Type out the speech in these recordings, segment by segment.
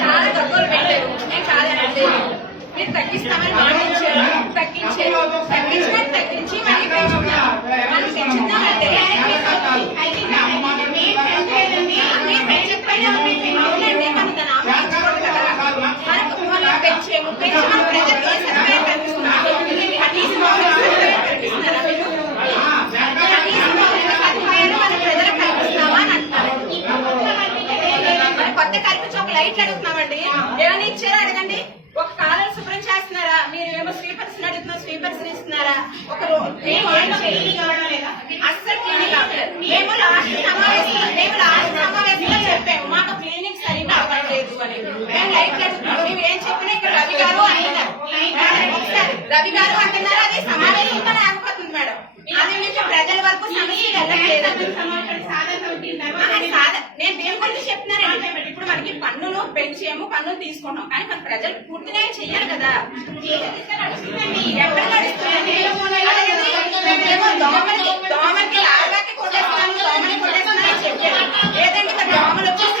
చాలా గొప్పలు పెట్టారు. నేను కాదనంటే మీరు తగ్గిస్తామని మాటించారు, తగ్గించినట్టు తగ్గించి మళ్ళీ పెంచుకున్నాం. మనం పెంచుకుందామంటే అవునండి, మనం దాన్ని ఆమోదించుకోదు కదా. మనం పెంచాము, పెంచి మన ప్రజలకు ఏ సదుపాయం కల్పిస్తున్నారా మీరు? సదుపాయాలు మన ప్రజలకు కల్పిస్తున్నావా అని అంటున్నారు. కొత్త కల్పించి ఒక లైట్లు అడుగుతున్నామండి, ఏమైనా ఇచ్చారా అడగండి. ఒక కాలం శుభ్రం చేస్తున్నారా? మీరు ఏమో స్వీపర్స్ అడుగుతున్నారు, స్వీపర్స్ ఇస్తున్నారా? ఒక అస్సలు క్లీనింగ్ అవ్వలేదు. మేము లాస్ట్ సమావేశంలో చెప్పాము మాకు క్లీనింగ్ సరిగ్గా అవ్వట్లేదు అని. మేము లైట్లు అడుగుతున్నాం. మేము ఏం చెప్పినా ఇక్కడ రవి గారు అంటున్నారు, రవి గారు అంటున్నారు. అది సమావేశంతో ఆగిపోతుంది మేడం. అది నుంచి ప్రజల వరకు సమస్య వెళ్ళట్లేదు. నేను దేని గురించి చెప్తున్నానండి, ఇప్పుడు మనకి పన్నులు పెంచేమో పన్నులు తీసుకుంటాం, కానీ మన ప్రజలు పూర్తిగా చెయ్యాలి కదా. ఎక్కడ నడుస్తుందండి? దోమలకి ఆగాకి కొట్టేస్తాను, దోమని కొట్టేస్తాను అని చెప్పారు. లేదంటే ఇక్కడ దోమలు వచ్చేసి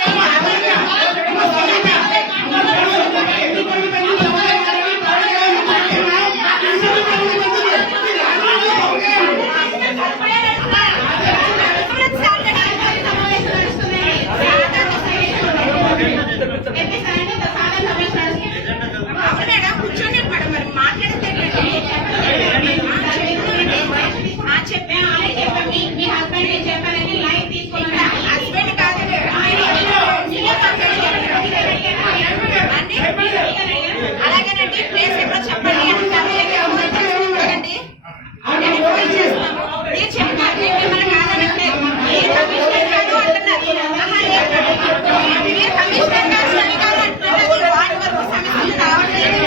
అలాగేనండి. ప్లేస్ ఎప్పుడో చెప్పండి అంటారు, మీరు చెప్పారు మిమ్మల్ని కాదనంటే మీరు కమిషనర్ గారు అంటున్నారు, మీరు కమిషనర్ గారు రవి గారు అంటున్నారు. వాటి వరకు సమస్యలు రావట్లేదు,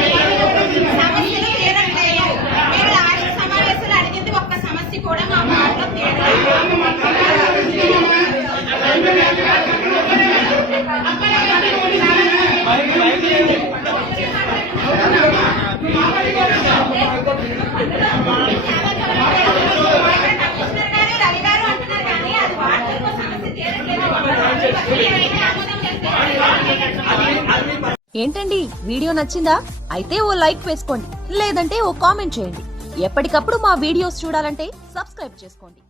సమస్యలు తీరట్లేదు. మీరు లాస్ట్ సమావేశాలు అడిగింది ఒక్క సమస్య కూడా మా వార్డులో తీరలేదు. ఏంటండి, వీడియో నచ్చిందా? అయితే ఓ లైక్ వేసుకోండి, లేదంటే ఓ కామెంట్ చేయండి. ఎప్పటికప్పుడు మా వీడియోస్ చూడాలంటే సబ్స్క్రైబ్ చేసుకోండి.